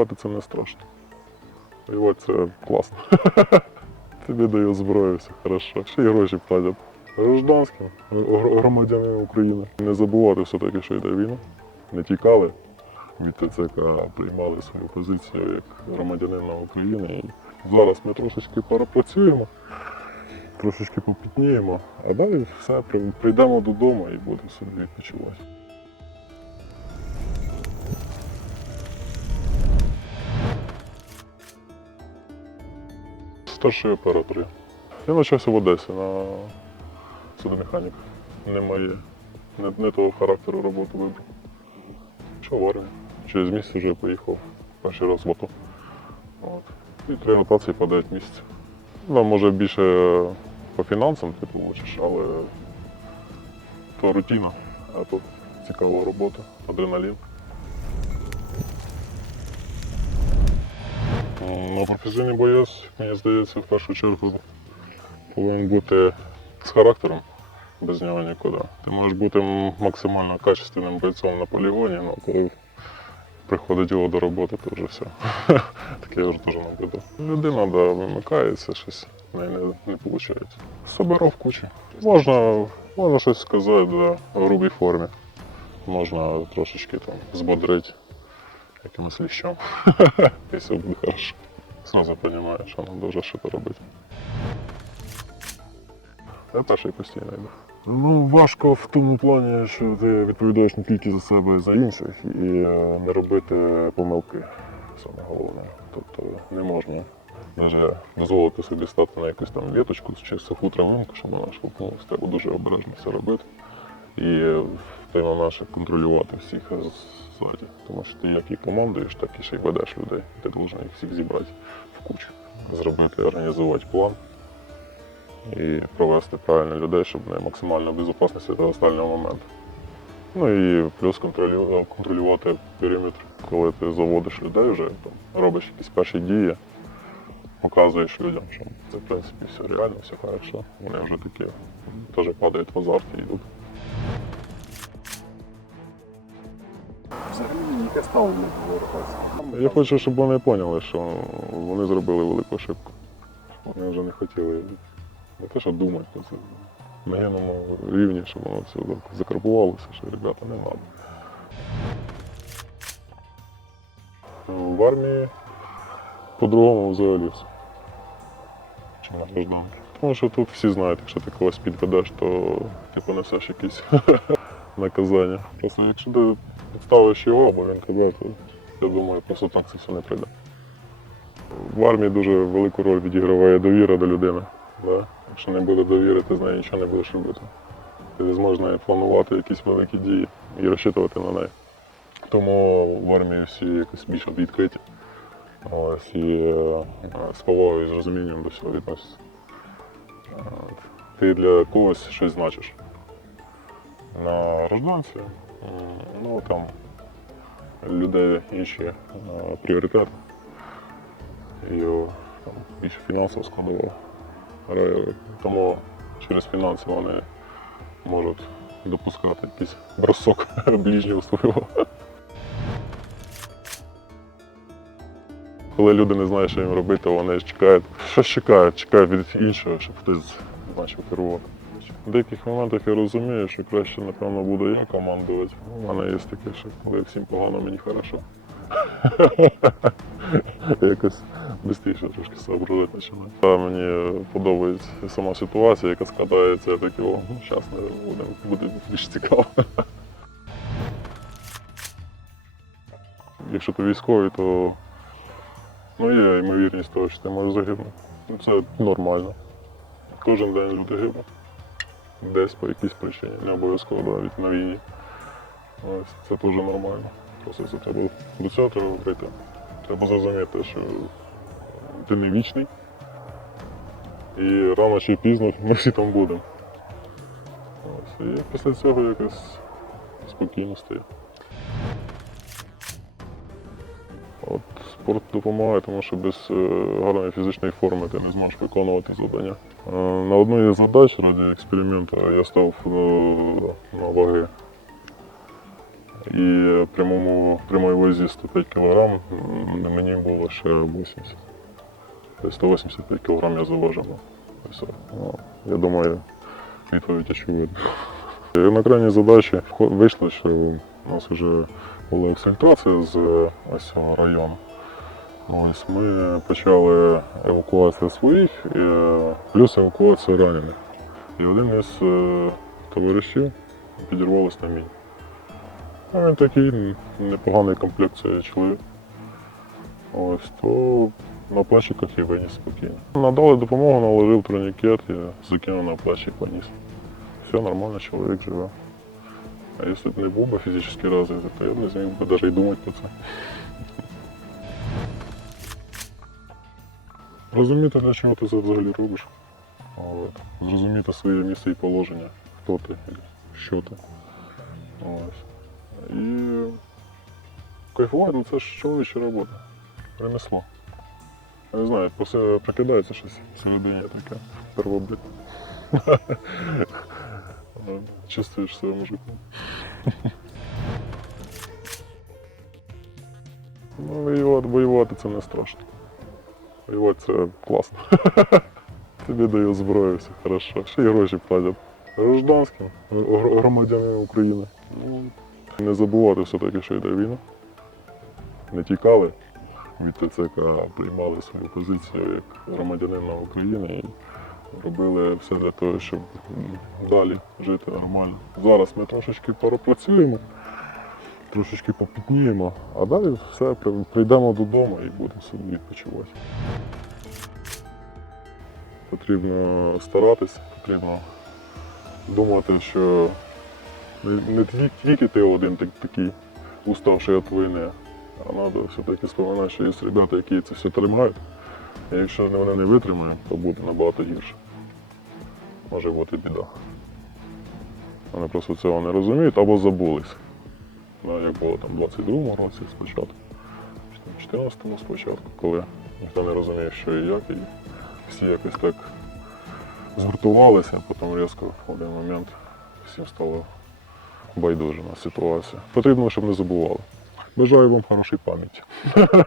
воювати це не страшно. Воювати це класно. Тобі дають зброю, все хорошо. Ще й гроші платять. Гражданським, гр- громадянам України. Не забувати все-таки, що йде війна. Не тікали від ТЦК, приймали свою позицію як громадянина України. І зараз ми трошечки перепрацюємо, трошечки попітніємо, а далі все, прийдемо додому і будемо собі відпочивати. Старший оператор. Я навчався в Одесі на судомеханіка. Немає не, не того характеру роботи вибрав. Що в армії. Через місяць вже поїхав перший раз в АТО. От. І три ротації по 9 місяців. Нам може більше по фінансам ти получиш, але то рутина, а тут цікава робота, адреналін. М, Ну, професійний боєць, мені здається, в першу чергу повинен бути з характером. Без нього нікуди. Ти можеш бути максимально качественним бойцом на полігоні, але коли приходить діло до роботи, то вже все. Таке вже теж наблюдав. Людина да, вимикається, щось в неї не, не виходить. Собирав в кучі. Можна, можна щось сказати да, в грубій формі. Можна трошечки там збодрити якимось ліщом. І все буде хорошо. Сразу розумієш, що дуже що робити. Я перший постійно йду. Ну, важко в тому плані, що ти відповідаєш не тільки за себе, а за інших, і е, не робити помилки. Саме головне. Тобто не можна навіть дозволити собі стати на якусь там віточку чи суху травинку, щоб вона шкупнулася. Треба дуже обережно все робити. І е, в той момент контролювати всіх ззаді. Тому що ти як і командуєш, так і ще й ведеш людей. Ти повинен їх всіх зібрати в кучу, зробити, організувати план і провести правильно людей, щоб вони максимально безпечності до останнього моменту. Ну і плюс контролю- контролювати периметр, коли ти заводиш людей вже, там, робиш якісь перші дії, показуєш людям, що це в принципі все реально, все хорошо. Вони вже такі теж падають в азарт і йдуть. Яке ставлення було ротації? Я хочу, щоб вони поняли, що вони зробили велику ошибку. Вони вже не хотіли не те, що думати, то це на генному рівні, щоб воно все закарбувалося, що ребята не треба. В армії по-другому взагалі все. На гражданці. Тому що тут всі знають, якщо ти когось підведеш, то ти понесеш якісь наказання. Просто якщо ти підставиш його або він тебе, то я думаю, просто так це все не прийде. В армії дуже велику роль відіграває довіра до людини. Да? Якщо не буде довіри, ти з нею нічого не будеш робити. Ти не зможеш нею планувати якісь великі дії і розчитувати на неї. Тому в армії всі якось більш відкриті. Ось, і е, з повагою з розумінням до всього відносяться. Ти для когось щось значиш. На гражданці, м, ну там людей інші пріоритети. І там, більше фінансово складова. Тому через фінанси вони можуть допускати якийсь бросок ближнього свого. Коли люди не знають, що їм робити, вони чекають, що чекають, чекають від іншого, щоб хтось почав керувати. В деяких моментах я розумію, що краще, напевно, буду я командувати. У мене є таке, що коли всім погано, мені хорошо. Якось швидше трошки соображати починаю. Та Мені подобається сама ситуація, яка складається, я такий, о, ну зараз буде більш цікаво. Якщо ти військовий, то ну, є ймовірність того, що ти можеш загинути. Ну, Це нормально. Кожен день люди гинуть. Десь по якійсь причині, не обов'язково навіть на війні. Ось, це теж нормально. Просто це треба до цього треба прийти. Треба зрозуміти, що ти не вічний. І рано чи пізно ми всі там будемо. Ось, і після цього якось спокійно стає. Спорт допомагає, тому що без е, гарної фізичної форми ти не зможеш виконувати завдання. Е, На одній із задач ради експерименту я став е, на ваги І прямому, в прямій вазі 105 кг мені було ще 80. Тобто 185 кг я заважив. Ну, я думаю, відповідь очевидна. На крайній задачі вийшло, що у нас вже була ексфільтрація з ось цього району. Ось ми почали евакуацію своїх, плюс евакуацію ранених. І один із е, товаришів підірвалося на міні. Він такий непоганий комплекції чоловік. Ось, то на плечиках і виніс спокійно. Надали допомогу, наложив турнікет, я закинув на плечі і поніс. Все нормально, чоловік живе. А якщо б не був би фізично розвитий, то я б не зміг би навіть і думати про це. Розуміти, для чого ти це взагалі робиш. От. Зрозуміти своє місце і положення, хто ти, що ти. Ось. І кайфувати, ну це ж чоловіча робота. Ремесло. Я не знаю, прокидається щось всередині таке первобит. Чувствуєш себе мужиком. Ну, воювати це не страшно. Воювати це класно. Тобі дають зброю, все хорошо. Ще й гроші платять. Гражданським, гр- громадянам України. Ну, не забувати все-таки, що йде війна. Не тікали від ТЦК, а приймали свою позицію як громадянина України і робили все для того, щоб далі жити нормально. Зараз ми трошечки перепрацюємо, трошечки попітніємо, а далі все, прийдемо додому і будемо собі відпочивати. Потрібно старатися, потрібно думати, що не, тільки ти один так, такий уставший від війни, а треба все-таки споминати, що є ребята, які це все тримають. І якщо вони не витримають, то буде набагато гірше. Може бути біда. Вони просто цього не розуміють або забулись. Ну, як було там в 22-му році спочатку, в 14-му спочатку, коли ніхто не розумів, що і як, і всі якось так згуртувалися, а потім різко в один момент всім стало байдуже на ситуацію. Потрібно, щоб не забували. Бажаю вам хорошої пам'яті.